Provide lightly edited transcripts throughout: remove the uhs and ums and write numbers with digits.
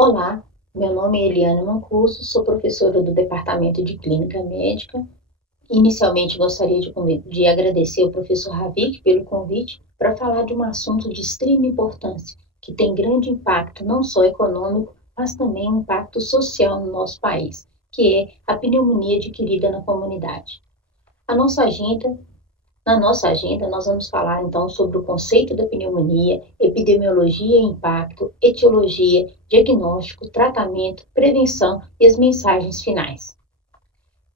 Olá, meu nome é Eliane Mancuso, sou professora do Departamento de Clínica Médica. Inicialmente, gostaria de agradecer ao professor Ravik pelo convite para falar de um assunto de extrema importância, que tem grande impacto não só econômico, mas também um impacto social no nosso país, que é a pneumonia adquirida na comunidade. A nossa agenda Na nossa agenda, nós vamos falar então sobre o conceito da pneumonia, epidemiologia e impacto, etiologia, diagnóstico, tratamento, prevenção e as mensagens finais.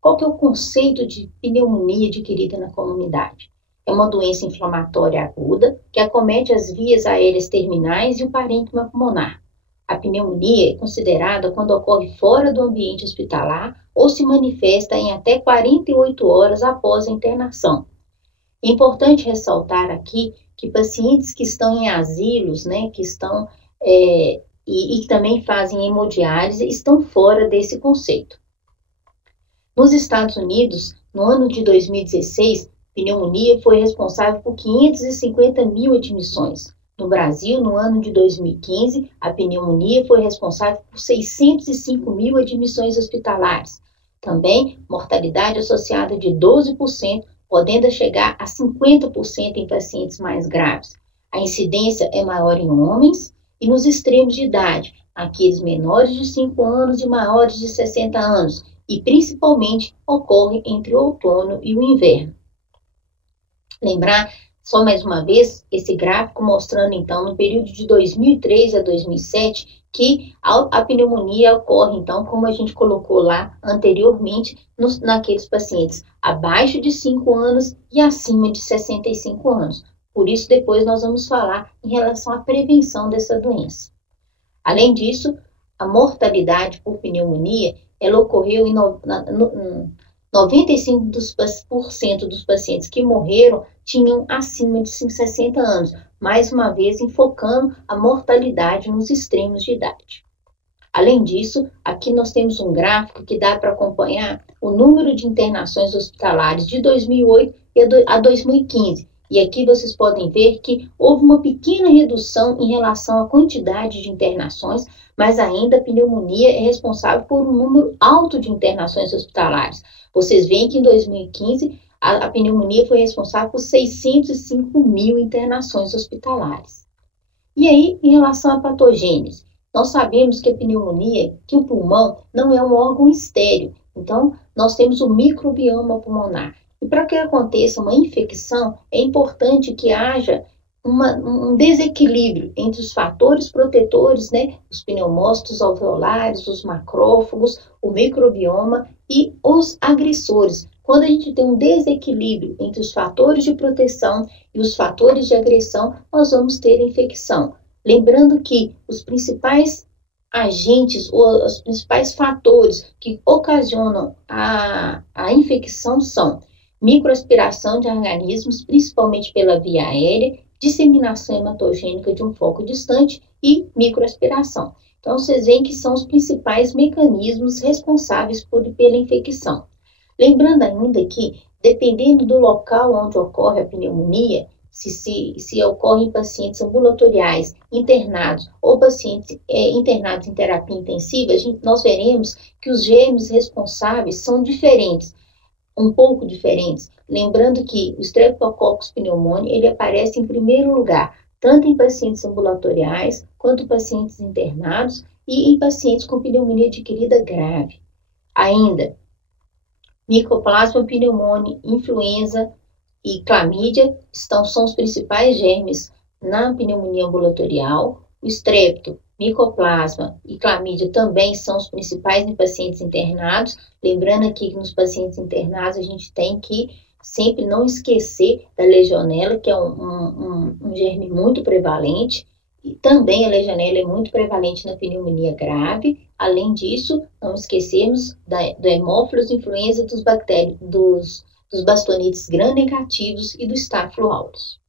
Qual que é o conceito de pneumonia adquirida na comunidade? É uma doença inflamatória aguda que acomete as vias aéreas terminais e o parênquima pulmonar. A pneumonia é considerada quando ocorre fora do ambiente hospitalar ou se manifesta em até 48 horas após a internação. É importante ressaltar aqui que pacientes que estão em asilos, que estão e também fazem hemodiálise, estão fora desse conceito. Nos Estados Unidos, no ano de 2016, pneumonia foi responsável por 550 mil admissões. No Brasil, no ano de 2015, a pneumonia foi responsável por 605 mil admissões hospitalares. Também, mortalidade associada de 12%, podendo chegar a 50% em pacientes mais graves. A incidência é maior em homens e nos extremos de idade, aqueles menores de 5 anos e maiores de 60 anos, e principalmente ocorre entre o outono e o inverno. Lembrar, só mais uma vez, esse gráfico mostrando então no período de 2003 a 2007, que a pneumonia ocorre, então, como a gente colocou lá anteriormente, naqueles pacientes abaixo de 5 anos e acima de 65 anos. Por isso, depois nós vamos falar em relação à prevenção dessa doença. Além disso, a mortalidade por pneumonia, ela ocorreu em 95% dos pacientes que morreram tinham acima de 60 anos, mais uma vez enfocando a mortalidade nos extremos de idade. Além disso, aqui nós temos um gráfico que dá para acompanhar o número de internações hospitalares de 2008 a 2015. E aqui vocês podem ver que houve uma pequena redução em relação à quantidade de internações, mas ainda a pneumonia é responsável por um número alto de internações hospitalares. Vocês veem que em 2015 a pneumonia foi responsável por 605 mil internações hospitalares. E aí, em relação à patogênese, nós sabemos que a pneumonia, que o pulmão não é um órgão estéril. Então, nós temos o microbioma pulmonar. E para que aconteça uma infecção, é importante que haja um desequilíbrio entre os fatores protetores, os pneumócitos alveolares, os macrófagos, o microbioma e os agressores. Quando a gente tem um desequilíbrio entre os fatores de proteção e os fatores de agressão, nós vamos ter infecção. Lembrando que os principais agentes ou os principais fatores que ocasionam a infecção são microaspiração de organismos, principalmente pela via aérea, disseminação hematogênica de um foco distante e microaspiração. Então, vocês veem que são os principais mecanismos responsáveis pela infecção. Lembrando ainda que, dependendo do local onde ocorre a pneumonia, se ocorre em pacientes ambulatoriais, internados ou pacientes internados em terapia intensiva, nós veremos que os germes responsáveis são diferentes, um pouco diferentes. Lembrando que o Streptococcus pneumoniae, ele aparece em primeiro lugar, tanto em pacientes ambulatoriais, quanto em pacientes internados e em pacientes com pneumonia adquirida grave. Ainda, Mycoplasma pneumoniae, influenza e clamídia são os principais germes na pneumonia ambulatorial. O estrepto, micoplasma e clamídia também são os principais em pacientes internados. Lembrando aqui que nos pacientes internados a gente tem que sempre não esquecer da legionela, que é um germe muito prevalente. E também a legionela é muito prevalente na pneumonia grave. Além disso, não esquecermos do Haemophilus influenza, dos bastonites gram-negativos e do Staphylo aureus.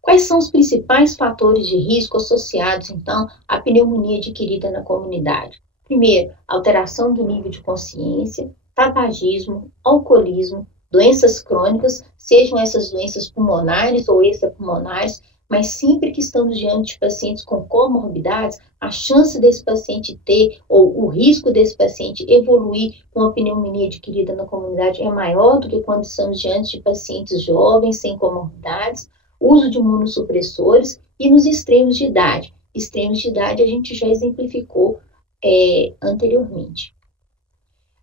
Quais são os principais fatores de risco associados, então, à pneumonia adquirida na comunidade? Primeiro, alteração do nível de consciência, tabagismo, alcoolismo, doenças crônicas, sejam essas doenças pulmonares ou extrapulmonares, mas sempre que estamos diante de pacientes com comorbidades, a chance desse paciente ter, ou o risco desse paciente evoluir com a pneumonia adquirida na comunidade é maior do que quando estamos diante de pacientes jovens, sem comorbidades, uso de imunossupressores e nos extremos de idade. Extremos de idade a gente já exemplificou anteriormente.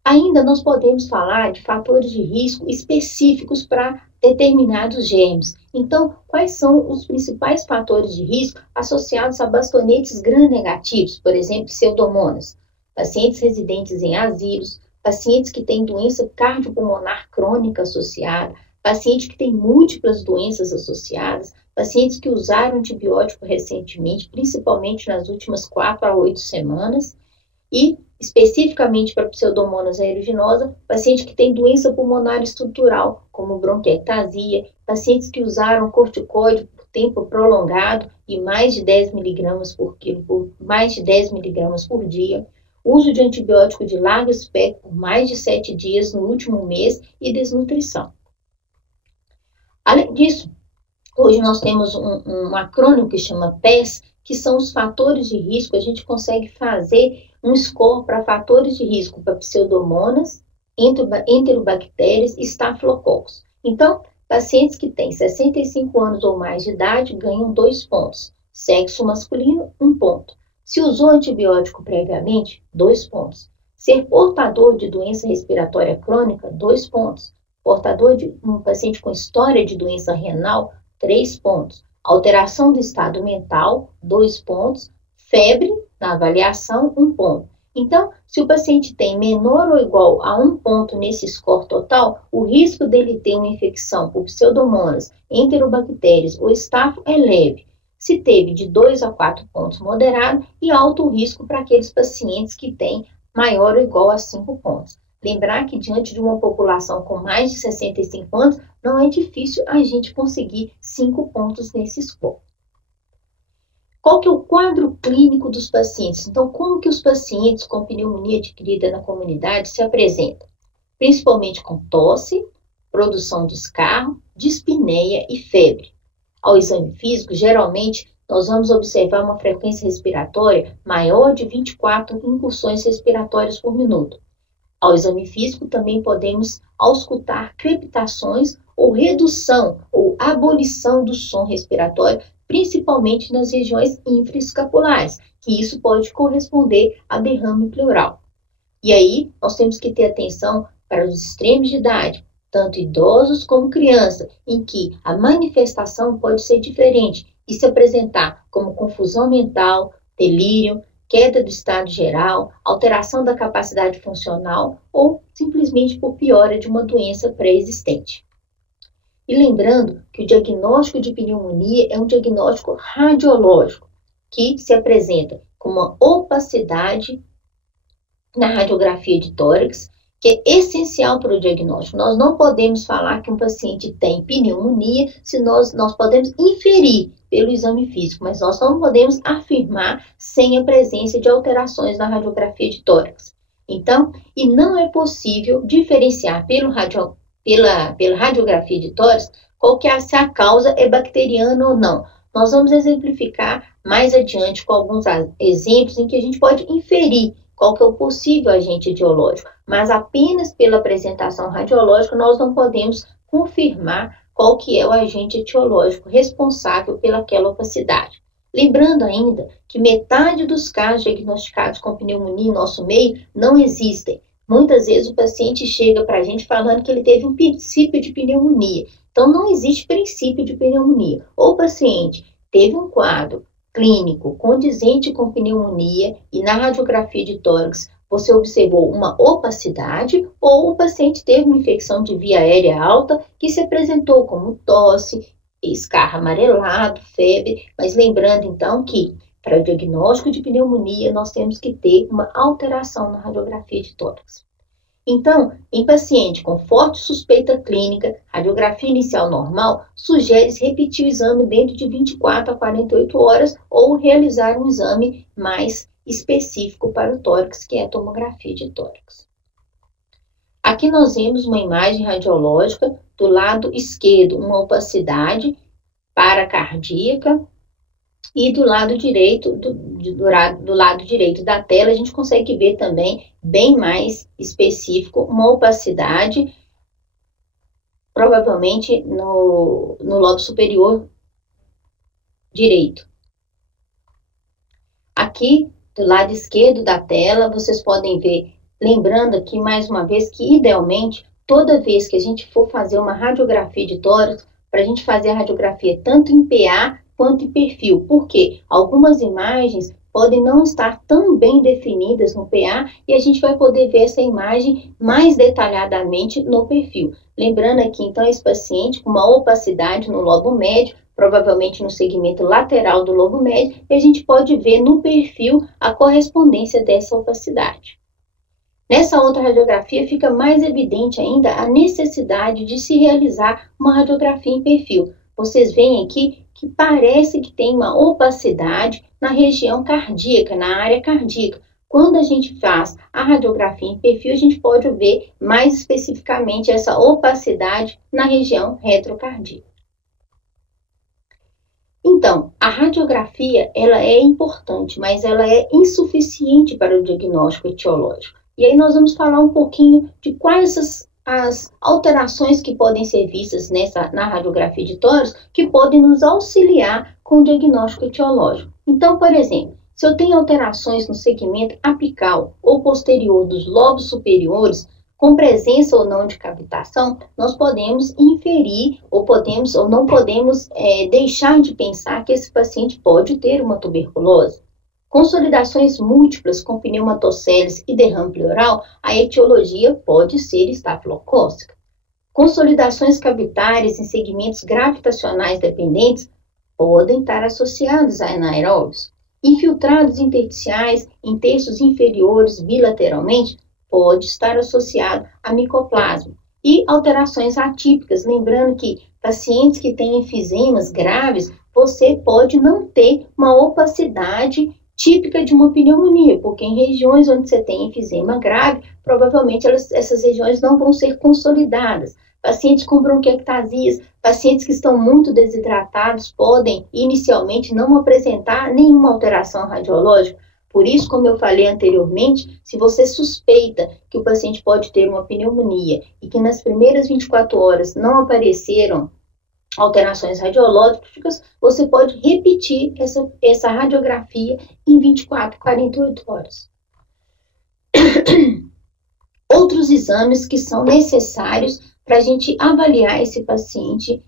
Ainda nós podemos falar de fatores de risco específicos para determinados germes. Então, quais são os principais fatores de risco associados a bastonetes gram-negativos, por exemplo, pseudomonas? Pacientes residentes em asilos, pacientes que têm doença cardiopulmonar crônica associada, pacientes que têm múltiplas doenças associadas, pacientes que usaram antibiótico recentemente, principalmente nas últimas 4 a 8 semanas, e especificamente para pseudomonas aeruginosa, paciente que tem doença pulmonar estrutural, como bronquiectasia, pacientes que usaram corticoide por tempo prolongado e mais de 10 mg por quilo, por mais de 10 mg por dia, uso de antibiótico de largo espectro por mais de 7 dias no último mês e desnutrição. Além disso, hoje nós temos um acrônimo que chama PES, que são os fatores de risco. A gente consegue fazer um score para fatores de risco para pseudomonas, enterobactérias e estafilococos. Então, pacientes que têm 65 anos ou mais de idade ganham 2 pontos. Sexo masculino, 1 ponto. Se usou antibiótico previamente, 2 pontos. Ser portador de doença respiratória crônica, 2 pontos. Portador de um paciente com história de doença renal, 3 pontos. Alteração do estado mental, 2 pontos. Febre, na avaliação, 1 ponto. Então, se o paciente tem menor ou igual a 1 ponto nesse score total, o risco dele ter uma infecção por pseudomonas, enterobactérias ou estafo é leve. Se teve de 2 a 4 pontos, moderado, e alto risco para aqueles pacientes que têm maior ou igual a 5 pontos. Lembrar que diante de uma população com mais de 65 anos, não é difícil a gente conseguir 5 pontos nesse score. Qual que é o quadro clínico dos pacientes? Então, como que os pacientes com pneumonia adquirida na comunidade se apresentam? Principalmente com tosse, produção de escarro, dispneia e febre. Ao exame físico, geralmente, nós vamos observar uma frequência respiratória maior de 24 incursões respiratórias por minuto. Ao exame físico, também podemos auscultar crepitações ou redução ou abolição do som respiratório, principalmente nas regiões infraescapulares, que isso pode corresponder a derrame pleural. E aí, nós temos que ter atenção para os extremos de idade, tanto idosos como crianças, em que a manifestação pode ser diferente e se apresentar como confusão mental, delírio, queda do estado geral, alteração da capacidade funcional ou simplesmente por piora de uma doença pré-existente. E lembrando que o diagnóstico de pneumonia é um diagnóstico radiológico, que se apresenta com uma opacidade na radiografia de tórax, que é essencial para o diagnóstico. Nós não podemos falar que um paciente tem pneumonia se nós podemos inferir pelo exame físico, mas nós não podemos afirmar sem a presença de alterações na radiografia de tórax. Então, e não é possível diferenciar pela radiografia de tórax se a causa é bacteriana ou não. Nós vamos exemplificar mais adiante com alguns exemplos em que a gente pode inferir qual que é o possível agente etiológico, mas apenas pela apresentação radiológica nós não podemos confirmar qual que é o agente etiológico responsável pelaquela opacidade. Lembrando ainda que metade dos casos diagnosticados com pneumonia em nosso meio não existem. Muitas vezes o paciente chega para a gente falando que ele teve um princípio de pneumonia. Então, não existe princípio de pneumonia. Ou o paciente teve um quadro clínico condizente com pneumonia e na radiografia de tórax você observou uma opacidade, ou o paciente teve uma infecção de via aérea alta que se apresentou como tosse, escarro amarelado, febre. Mas lembrando então que para o diagnóstico de pneumonia nós temos que ter uma alteração na radiografia de tórax. Então, em paciente com forte suspeita clínica, radiografia inicial normal, sugere-se repetir o exame dentro de 24 a 48 horas ou realizar um exame mais específico para o tórax, que é a tomografia de tórax. Aqui nós vemos uma imagem radiológica do lado esquerdo, uma opacidade paracardíaca. E do lado direito, do lado direito da tela, a gente consegue ver também, bem mais específico, uma opacidade, provavelmente no lobo superior direito. Aqui, do lado esquerdo da tela, vocês podem ver, lembrando aqui mais uma vez que, idealmente, toda vez que a gente for fazer uma radiografia de tórax, para a gente fazer a radiografia tanto em PA quanto em perfil, porque algumas imagens podem não estar tão bem definidas no PA e a gente vai poder ver essa imagem mais detalhadamente no perfil. Lembrando aqui, então, esse paciente com uma opacidade no lobo médio, provavelmente no segmento lateral do lobo médio, e a gente pode ver no perfil a correspondência dessa opacidade. Nessa outra radiografia fica mais evidente ainda a necessidade de se realizar uma radiografia em perfil. Vocês veem aqui que parece que tem uma opacidade na região cardíaca, na área cardíaca. Quando a gente faz a radiografia em perfil, a gente pode ver mais especificamente essa opacidade na região retrocardíaca. Então, a radiografia, ela é importante, mas ela é insuficiente para o diagnóstico etiológico. E aí nós vamos falar um pouquinho de quais as alterações que podem ser vistas na radiografia de tórax, que podem nos auxiliar com o diagnóstico etiológico. Então, por exemplo, se eu tenho alterações no segmento apical ou posterior dos lobos superiores, com presença ou não de cavitação, nós podemos inferir ou não podemos deixar de pensar que esse paciente pode ter uma tuberculose. Consolidações múltiplas com pneumatocele e derrame pleural, a etiologia pode ser estafilocócica. Consolidações cavitárias em segmentos gravitacionais dependentes podem estar associados a anaeróbios. Infiltrados intersticiais em terços inferiores bilateralmente pode estar associado a micoplasma. E alterações atípicas, lembrando que pacientes que têm enfisemas graves, você pode não ter uma opacidade típica de uma pneumonia, porque em regiões onde você tem enfisema grave, provavelmente essas regiões não vão ser consolidadas. Pacientes com bronquiectasias, pacientes que estão muito desidratados, podem inicialmente não apresentar nenhuma alteração radiológica. Por isso, como eu falei anteriormente, se você suspeita que o paciente pode ter uma pneumonia e que nas primeiras 24 horas não apareceram alterações radiológicas, você pode repetir essa radiografia em 24, 48 horas. Outros exames que são necessários para a gente avaliar esse paciente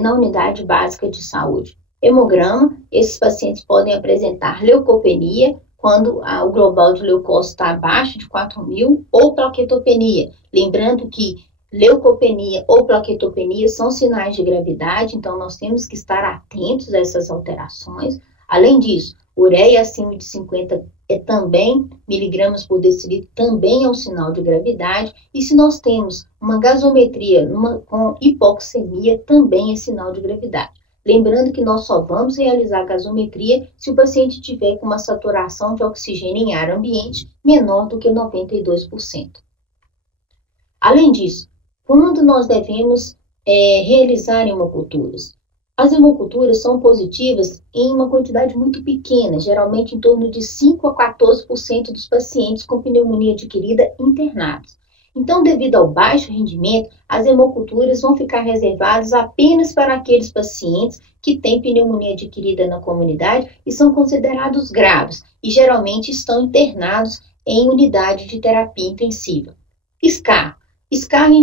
na unidade básica de saúde. Hemograma, esses pacientes podem apresentar leucopenia, quando o global de leucócitos está abaixo de 4.000, ou plaquetopenia. Lembrando que leucopenia ou plaquetopenia são sinais de gravidade, então nós temos que estar atentos a essas alterações. Além disso, ureia acima de 50 também, miligramas por decilitro, também é um sinal de gravidade. E se nós temos uma gasometria com hipoxemia, também é sinal de gravidade. Lembrando que nós só vamos realizar a gasometria se o paciente tiver com uma saturação de oxigênio em ar ambiente menor do que 92%. Além disso, quando nós devemos realizar hemoculturas? As hemoculturas são positivas em uma quantidade muito pequena, geralmente em torno de 5 a 14% dos pacientes com pneumonia adquirida internados. Então, devido ao baixo rendimento, as hemoculturas vão ficar reservadas apenas para aqueles pacientes que têm pneumonia adquirida na comunidade e são considerados graves e geralmente estão internados em unidade de terapia intensiva. SCAR. SCAR é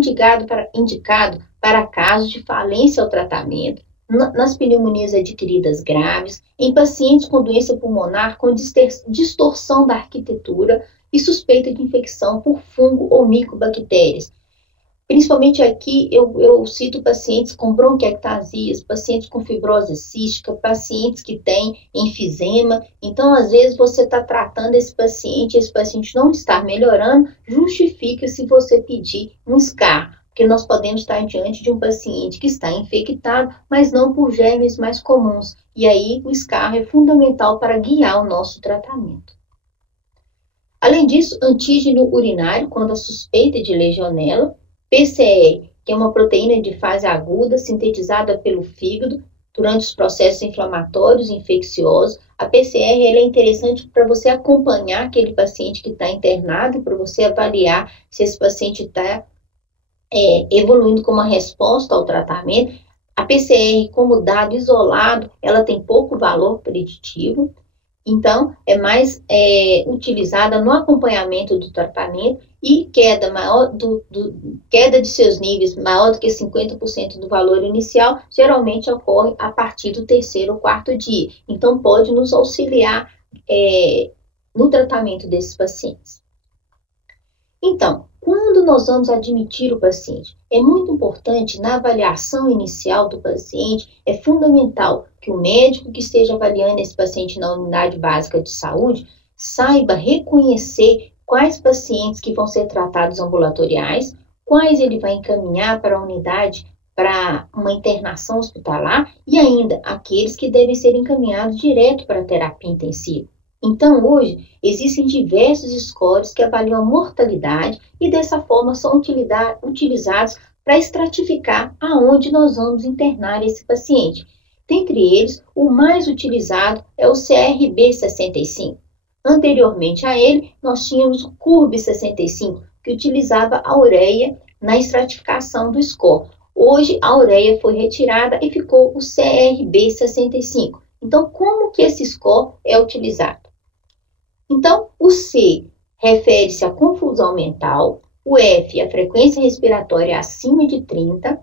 indicado para casos de falência ao tratamento, nas pneumonias adquiridas graves, em pacientes com doença pulmonar com distorção da arquitetura e suspeita de infecção por fungo ou micobactérias. Principalmente aqui eu cito pacientes com bronquiectasias, pacientes com fibrose cística, pacientes que têm enfisema. Então, às vezes, você está tratando esse paciente não está melhorando, justifica se você pedir um SCAR, porque nós podemos estar diante de um paciente que está infectado, mas não por germes mais comuns. E aí, o SCAR é fundamental para guiar o nosso tratamento. Além disso, antígeno urinário, quando a suspeita de legionela, PCR, que é uma proteína de fase aguda sintetizada pelo fígado, durante os processos inflamatórios e infecciosos. A PCR ela é interessante para você acompanhar aquele paciente que está internado, para você avaliar se esse paciente está evoluindo com uma resposta ao tratamento. A PCR, como dado isolado, ela tem pouco valor preditivo, então é mais utilizada no acompanhamento do tratamento, e queda de seus níveis maior do que 50% do valor inicial geralmente ocorre a partir do 3º ou 4º dia. Então pode nos auxiliar no tratamento desses pacientes. Então, quando nós vamos admitir o paciente, é muito importante na avaliação inicial do paciente, é fundamental que o médico que esteja avaliando esse paciente na unidade básica de saúde saiba reconhecer quais pacientes que vão ser tratados ambulatoriais, quais ele vai encaminhar para a unidade para uma internação hospitalar e ainda aqueles que devem ser encaminhados direto para a terapia intensiva. Então, hoje, existem diversos scores que avaliam a mortalidade e, dessa forma, são utilizados para estratificar aonde nós vamos internar esse paciente. Dentre eles, o mais utilizado é o CRB-65. Anteriormente a ele, nós tínhamos o CURB-65, que utilizava a ureia na estratificação do score. Hoje, a ureia foi retirada e ficou o CRB-65. Então, como que esse score é utilizado? Então, o C refere-se à confusão mental, o F, a frequência respiratória acima de 30,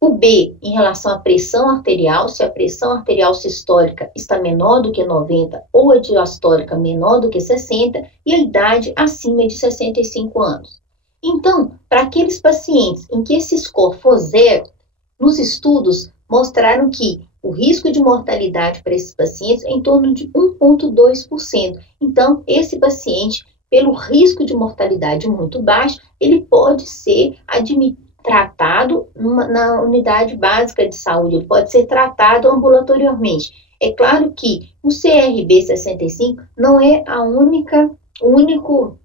o B, em relação à pressão arterial, se a pressão arterial sistólica está menor do que 90 ou a diastólica menor do que 60 e a idade acima de 65 anos. Então, para aqueles pacientes em que esse score for 0, nos estudos mostraram que o risco de mortalidade para esses pacientes é em torno de 1,2%. Então, esse paciente, pelo risco de mortalidade muito baixo, ele pode ser tratado na unidade básica de saúde, ele pode ser tratado ambulatorialmente. É claro que o CRB-65 não é o único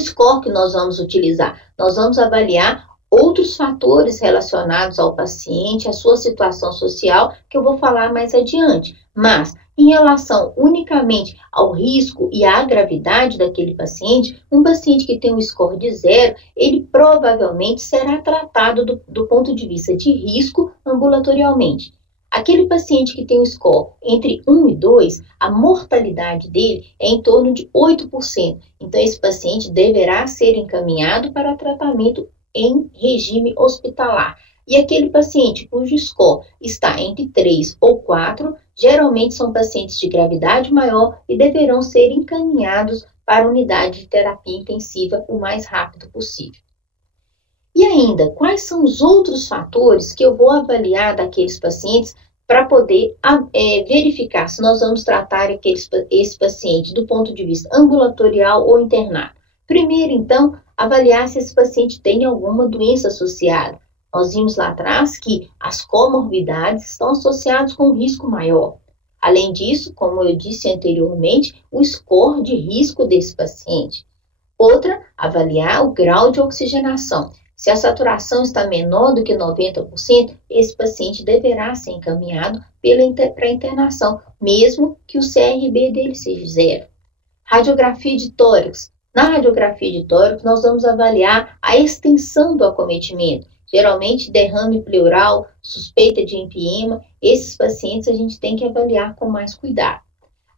score que nós vamos utilizar. Nós vamos avaliar outros fatores relacionados ao paciente, a sua situação social, que eu vou falar mais adiante. Mas, em relação unicamente ao risco e à gravidade daquele paciente, um paciente que tem um score de 0, ele provavelmente será tratado do ponto de vista de risco ambulatorialmente. Aquele paciente que tem um score entre 1 e 2, a mortalidade dele é em torno de 8%. Então, esse paciente deverá ser encaminhado para tratamento em regime hospitalar. E aquele paciente cujo score está entre 3 ou 4, geralmente são pacientes de gravidade maior e deverão ser encaminhados para a unidade de terapia intensiva o mais rápido possível. E ainda, quais são os outros fatores que eu vou avaliar daqueles pacientes para poder verificar se nós vamos tratar esse paciente do ponto de vista ambulatorial ou internado? Primeiro, então, avaliar se esse paciente tem alguma doença associada. Nós vimos lá atrás que as comorbidades estão associadas com um risco maior. Além disso, como eu disse anteriormente, o score de risco desse paciente. Outra, avaliar o grau de oxigenação. Se a saturação está menor do que 90%, esse paciente deverá ser encaminhado para internação, mesmo que o CRB dele seja 0. Radiografia de tórax. Na radiografia de tórax, nós vamos avaliar a extensão do acometimento. Geralmente, derrame pleural, suspeita de empiema, esses pacientes a gente tem que avaliar com mais cuidado.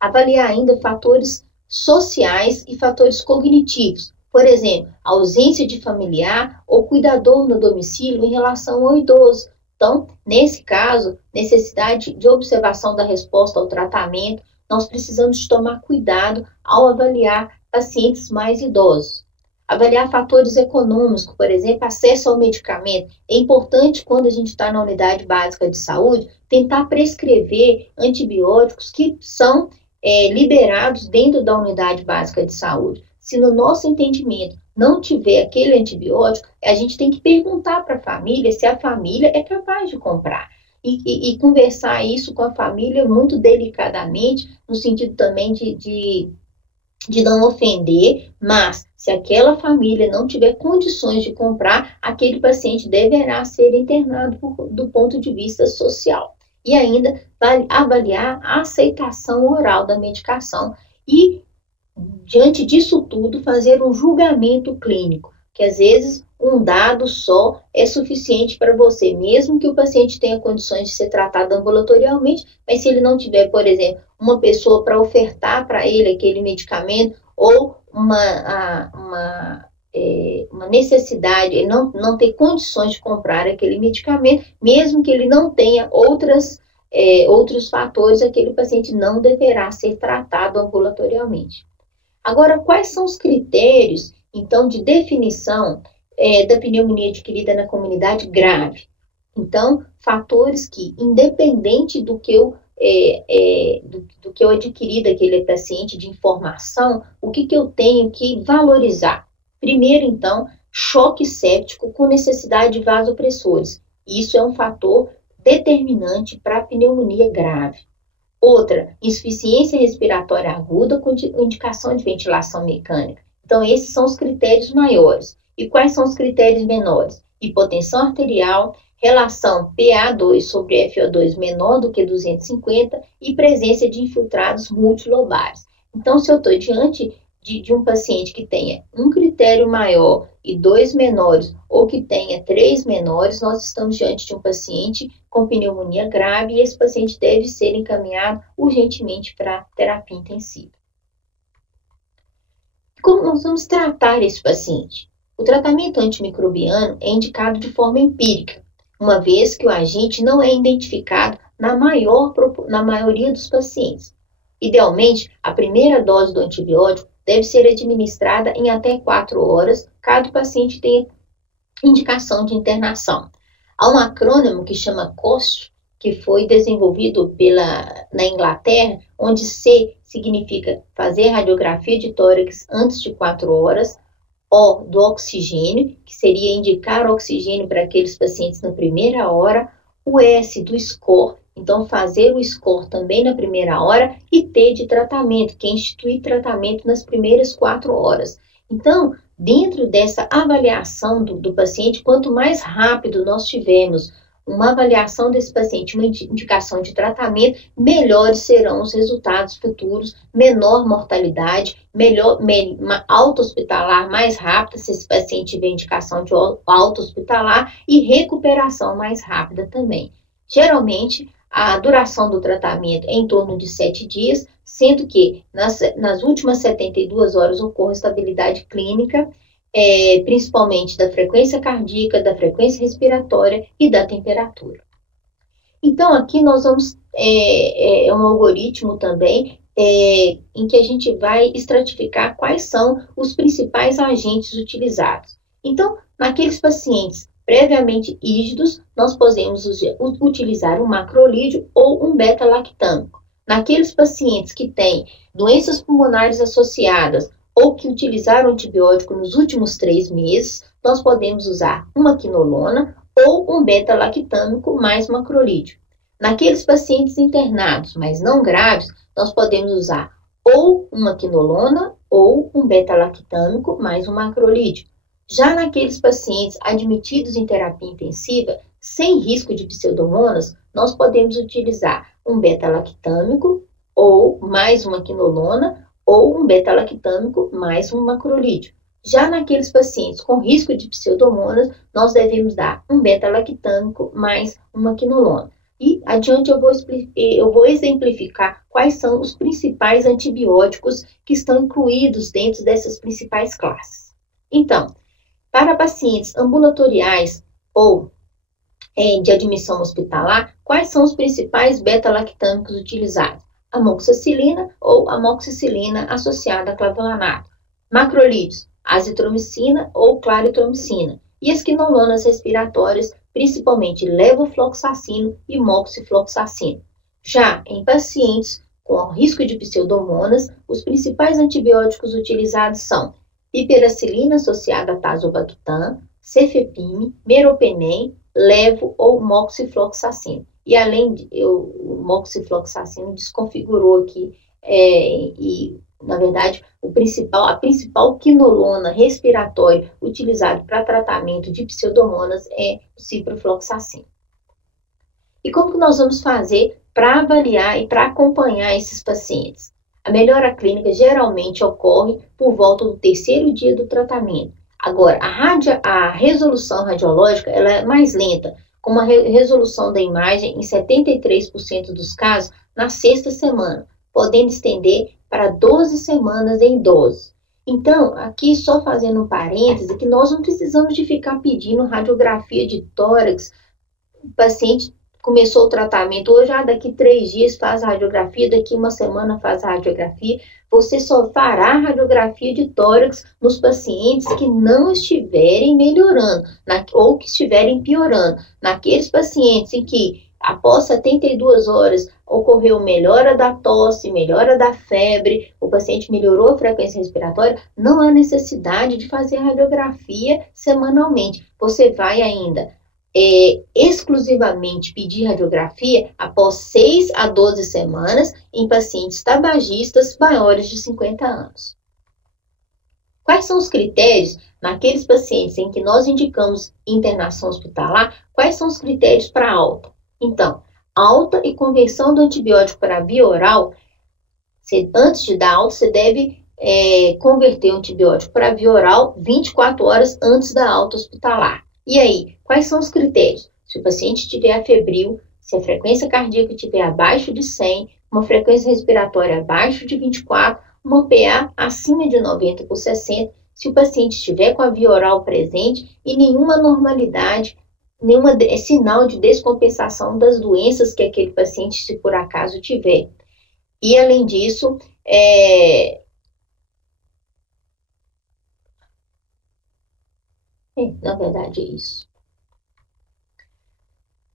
Avaliar ainda fatores sociais e fatores cognitivos. Por exemplo, ausência de familiar ou cuidador no domicílio em relação ao idoso. Então, nesse caso, necessidade de observação da resposta ao tratamento, nós precisamos tomar cuidado ao avaliar pacientes mais idosos. Avaliar fatores econômicos, por exemplo, acesso ao medicamento. É importante, quando a gente está na unidade básica de saúde, tentar prescrever antibióticos que são liberados dentro da unidade básica de saúde. Se no nosso entendimento não tiver aquele antibiótico, a gente tem que perguntar para a família se a família é capaz de comprar. E conversar isso com a família muito delicadamente, no sentido também de não ofender, mas se aquela família não tiver condições de comprar, aquele paciente deverá ser internado do ponto de vista social. E ainda vai avaliar a aceitação oral da medicação e, diante disso tudo, fazer um julgamento clínico, que às vezes um dado só é suficiente para você, mesmo que o paciente tenha condições de ser tratado ambulatorialmente, mas se ele não tiver, por exemplo, uma pessoa para ofertar para ele aquele medicamento ou uma necessidade, ele não ter condições de comprar aquele medicamento, mesmo que ele não tenha outros fatores, aquele paciente não deverá ser tratado ambulatorialmente. Agora, quais são os critérios, então, de definição da pneumonia adquirida na comunidade grave? Então, fatores que, independente do que eu adquiri daquele paciente de informação, o que eu tenho que valorizar? Primeiro, então, choque séptico com necessidade de vasopressores. Isso é um fator determinante para a pneumonia grave. Outra, insuficiência respiratória aguda com indicação de ventilação mecânica. Então, esses são os critérios maiores. E quais são os critérios menores? Hipotensão arterial, relação PaO2 sobre FO2 menor do que 250 e presença de infiltrados multilobares. Então, se eu estou diante de um paciente que tenha um critério maior e 2 menores, ou que tenha 3 menores, nós estamos diante de um paciente com pneumonia grave e esse paciente deve ser encaminhado urgentemente para terapia intensiva. Como nós vamos tratar esse paciente? O tratamento antimicrobiano é indicado de forma empírica, uma vez que o agente não é identificado na maioria dos pacientes. Idealmente, a primeira dose do antibiótico deve ser administrada em até 4 horas, caso o paciente tenha indicação de internação. Há um acrônimo que chama COST, que foi desenvolvido na Inglaterra, onde C significa fazer radiografia de tórax antes de 4 horas, O do oxigênio, que seria indicar oxigênio para aqueles pacientes na primeira hora, o S do score, então fazer o score também na primeira hora, e T de tratamento, que é instituir tratamento nas primeiras 4 horas. Então, dentro dessa avaliação do paciente, quanto mais rápido nós tivermos uma avaliação desse paciente, uma indicação de tratamento, melhores serão os resultados futuros, menor mortalidade, alta hospitalar mais rápida, se esse paciente tiver indicação de alta hospitalar, e recuperação mais rápida também. Geralmente, a duração do tratamento é em torno de 7 dias, sendo que nas últimas 72 horas ocorre estabilidade clínica, principalmente da frequência cardíaca, da frequência respiratória e da temperatura. Então, aqui nós vamos, um algoritmo também, em que a gente vai estratificar quais são os principais agentes utilizados. Então, naqueles pacientes previamente rígidos, nós podemos utilizar um macrolídeo ou um beta-lactâmico. Naqueles pacientes que têm doenças pulmonares associadas ou que utilizaram antibiótico nos últimos 3 meses, nós podemos usar uma quinolona ou um beta-lactâmico mais macrolídeo. Naqueles pacientes internados, mas não graves, nós podemos usar ou uma quinolona ou um beta-lactâmico mais um macrolídeo. Já naqueles pacientes admitidos em terapia intensiva, sem risco de pseudomonas, nós podemos utilizar um beta-lactâmico ou mais uma quinolona ou um beta-lactâmico mais um macrolídeo. Já naqueles pacientes com risco de pseudomonas, nós devemos dar um beta-lactâmico mais uma quinolona. E adiante eu vou exemplificar quais são os principais antibióticos que estão incluídos dentro dessas principais classes. Então, para pacientes ambulatoriais ou de admissão hospitalar, quais são os principais beta-lactâmicos utilizados? Amoxicilina ou amoxicilina associada a clavulanato. Macrolídeos, azitromicina ou claritromicina. E as quinolonas respiratórias, principalmente levofloxacino e moxifloxacino. Já em pacientes com risco de pseudomonas, os principais antibióticos utilizados são piperacilina associada a tazobactam, cefepime, meropenem, levo ou moxifloxacino. E além o moxifloxacino desconfigurou aqui e, na verdade, a principal quinolona respiratória utilizada para tratamento de pseudomonas é o ciprofloxacino. E como que nós vamos fazer para avaliar e para acompanhar esses pacientes? A melhora clínica geralmente ocorre por volta do 3º dia do tratamento. Agora, a resolução radiológica ela é mais lenta, com uma resolução da imagem em 73% dos casos na 6ª semana, podendo estender para 12 semanas em idosos. Então, aqui só fazendo um parêntese, que nós não precisamos de ficar pedindo radiografia de tórax. O paciente começou o tratamento hoje, daqui 3 dias faz a radiografia, daqui 1 semana faz a radiografia. Você só fará radiografia de tórax nos pacientes que não estiverem melhorando ou que estiverem piorando. Naqueles pacientes em que, após 72 horas, ocorreu melhora da tosse, melhora da febre, o paciente melhorou a frequência respiratória, não há necessidade de fazer radiografia semanalmente. Você vai ainda exclusivamente pedir radiografia após 6 a 12 semanas em pacientes tabagistas maiores de 50 anos. Quais são os critérios naqueles pacientes em que nós indicamos internação hospitalar? Quais são os critérios para alta? Então, alta e conversão do antibiótico para via oral, antes de dar alta, você deve converter o antibiótico para via oral 24 horas antes da alta hospitalar. E aí, quais são os critérios? Se o paciente estiver afebril, se a frequência cardíaca estiver abaixo de 100, uma frequência respiratória abaixo de 24, uma PA acima de 90/60, se o paciente estiver com a via oral presente e nenhuma anormalidade, nenhum sinal de descompensação das doenças que aquele paciente, se por acaso, tiver. E, além disso, na verdade, é isso.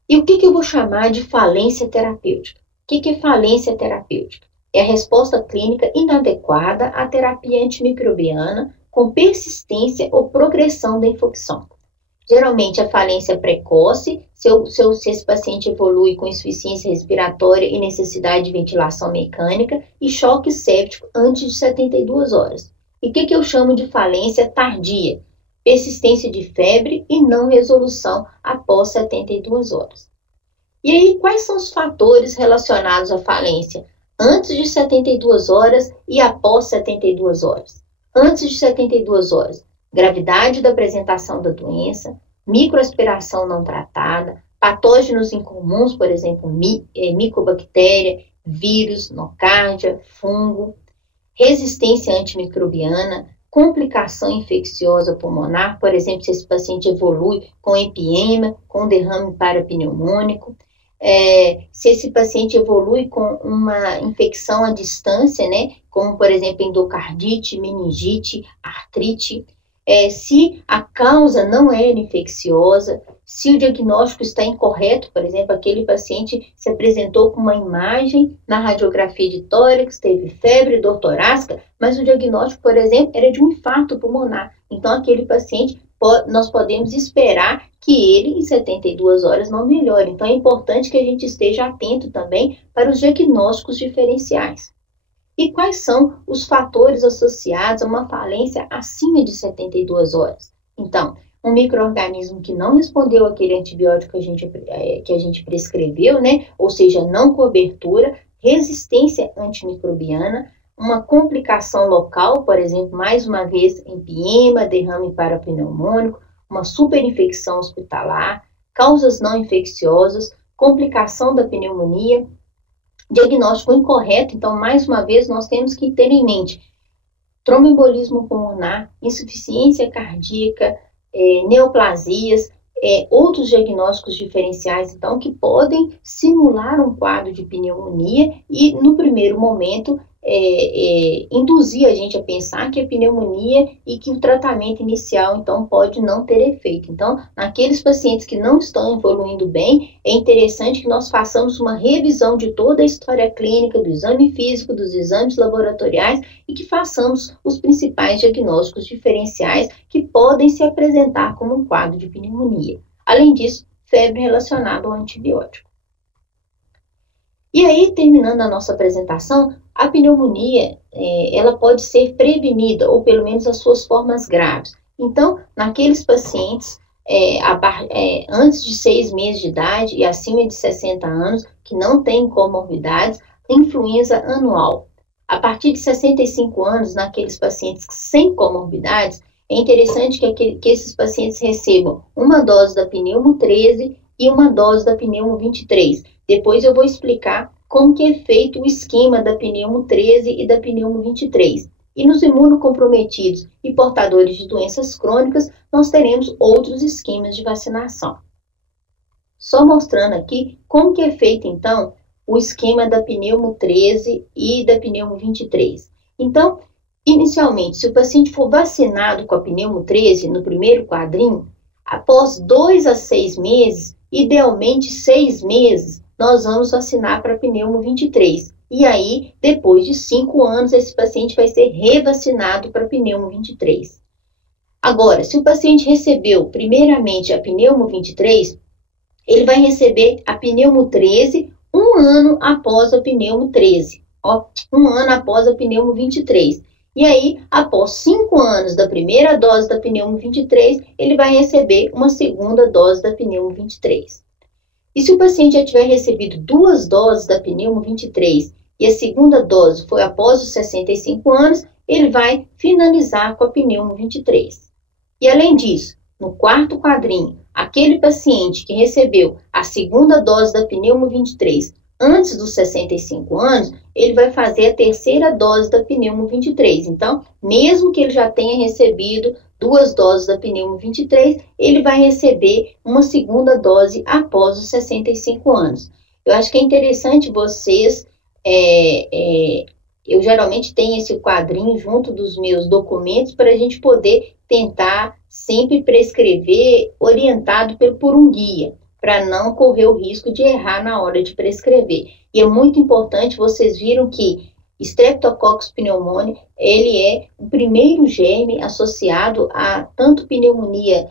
E o que eu vou chamar de falência terapêutica? O que é falência terapêutica? É a resposta clínica inadequada à terapia antimicrobiana com persistência ou progressão da infecção. Geralmente, a falência precoce, se esse paciente evolui com insuficiência respiratória e necessidade de ventilação mecânica e choque séptico antes de 72 horas. E o que eu chamo de falência tardia? Persistência de febre e não resolução após 72 horas. E aí, quais são os fatores relacionados à falência antes de 72 horas e após 72 horas? Antes de 72 horas, gravidade da apresentação da doença, microaspiração não tratada, patógenos incomuns, por exemplo, micobactéria, vírus, nocárdia, fungo, resistência antimicrobiana, complicação infecciosa pulmonar, por exemplo, se esse paciente evolui com empiema, com derrame parapneumônico, se esse paciente evolui com uma infecção à distância, né, como, por exemplo, endocardite, meningite, artrite, se a causa não é infecciosa, se o diagnóstico está incorreto, por exemplo, aquele paciente se apresentou com uma imagem na radiografia de tórax, teve febre, dor torácica, mas o diagnóstico, por exemplo, era de um infarto pulmonar. Então, aquele paciente, nós podemos esperar que ele, em 72 horas, não melhore. Então, é importante que a gente esteja atento também para os diagnósticos diferenciais. E quais são os fatores associados a uma falência acima de 72 horas? Então, um micro-organismo que não respondeu àquele antibiótico que a gente prescreveu, né? Ou seja, não cobertura, resistência antimicrobiana, uma complicação local, por exemplo, mais uma vez, empiema, derrame parapneumônico, uma superinfecção hospitalar, causas não infecciosas, complicação da pneumonia, diagnóstico incorreto. Então, mais uma vez, nós temos que ter em mente tromboembolismo pulmonar, insuficiência cardíaca, neoplasias, outros diagnósticos diferenciais, então, que podem simular um quadro de pneumonia e, no primeiro momento, induzir a gente a pensar que é pneumonia e que o tratamento inicial, então, pode não ter efeito. Então, naqueles pacientes que não estão evoluindo bem, é interessante que nós façamos uma revisão de toda a história clínica, do exame físico, dos exames laboratoriais e que façamos os principais diagnósticos diferenciais que podem se apresentar como um quadro de pneumonia. Além disso, febre relacionada ao antibiótico. E aí, terminando a nossa apresentação, a pneumonia, ela pode ser prevenida, ou pelo menos as suas formas graves. Então, naqueles pacientes antes de 6 meses de idade e acima de 60 anos, que não têm comorbidades, influenza anual. A partir de 65 anos, naqueles pacientes sem comorbidades, é interessante que esses pacientes recebam uma dose da pneumo 13 e uma dose da pneumo 23. Depois eu vou explicar como que é feito o esquema da pneumo 13 e da pneumo 23. E nos imunocomprometidos e portadores de doenças crônicas, nós teremos outros esquemas de vacinação. Só mostrando aqui como que é feito, então, o esquema da pneumo 13 e da pneumo 23. Então, inicialmente, se o paciente for vacinado com a pneumo 13 no primeiro quadrinho, após 2 a 6 meses, idealmente 6 meses, nós vamos vacinar para a pneumo 23. E aí, depois de 5 anos, esse paciente vai ser revacinado para a pneumo 23. Agora, se o paciente recebeu primeiramente a pneumo 23, ele vai receber a pneumo 13 um ano após a pneumo 13. Um ano após a pneumo 23. E aí, após 5 anos da primeira dose da pneumo 23, ele vai receber uma segunda dose da pneumo 23. E se o paciente já tiver recebido 2 doses da pneumo 23 e a segunda dose foi após os 65 anos, ele vai finalizar com a pneumo 23. E além disso, no quarto quadrinho, aquele paciente que recebeu a segunda dose da pneumo 23 antes dos 65 anos, ele vai fazer a terceira dose da pneumo 23. Então, mesmo que ele já tenha recebido 2 doses da pneumo 23, ele vai receber uma segunda dose após os 65 anos. Eu acho que é interessante vocês, eu geralmente tenho esse quadrinho junto dos meus documentos para a gente poder tentar sempre prescrever orientado por um guia, para não correr o risco de errar na hora de prescrever. E é muito importante, vocês viram que Streptococcus pneumoniae, ele é o primeiro germe associado a tanto pneumonia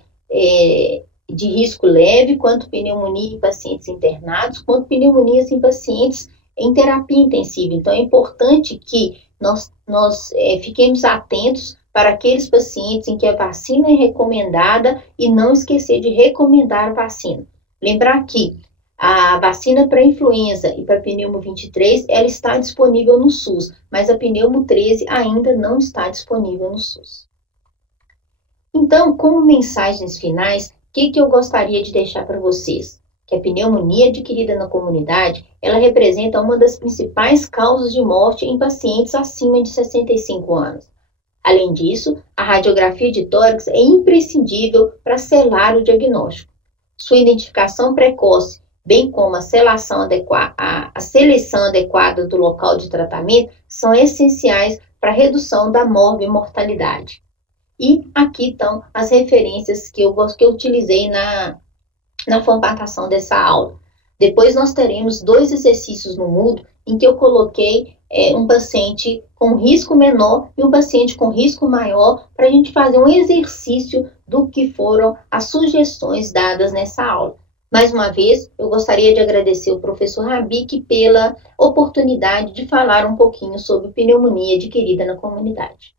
de risco leve, quanto pneumonia em pacientes internados, quanto pneumonias em pacientes em terapia intensiva. Então, é importante que nós fiquemos atentos para aqueles pacientes em que a vacina é recomendada e não esquecer de recomendar a vacina. Lembrar que a vacina para influenza e para pneumo 23, ela está disponível no SUS, mas a pneumo 13 ainda não está disponível no SUS. Então, como mensagens finais, o que eu gostaria de deixar para vocês? Que a pneumonia adquirida na comunidade, ela representa uma das principais causas de morte em pacientes acima de 65 anos. Além disso, a radiografia de tórax é imprescindível para selar o diagnóstico. Sua identificação precoce, bem como a seleção adequada do local de tratamento, são essenciais para a redução da morbimortalidade. E aqui estão as referências que eu utilizei na formatação dessa aula. Depois nós teremos 2 exercícios no Moodle em que eu coloquei um paciente com risco menor e um paciente com risco maior para a gente fazer um exercício do que foram as sugestões dadas nessa aula. Mais uma vez, eu gostaria de agradecer ao professor Rabik pela oportunidade de falar um pouquinho sobre pneumonia adquirida na comunidade.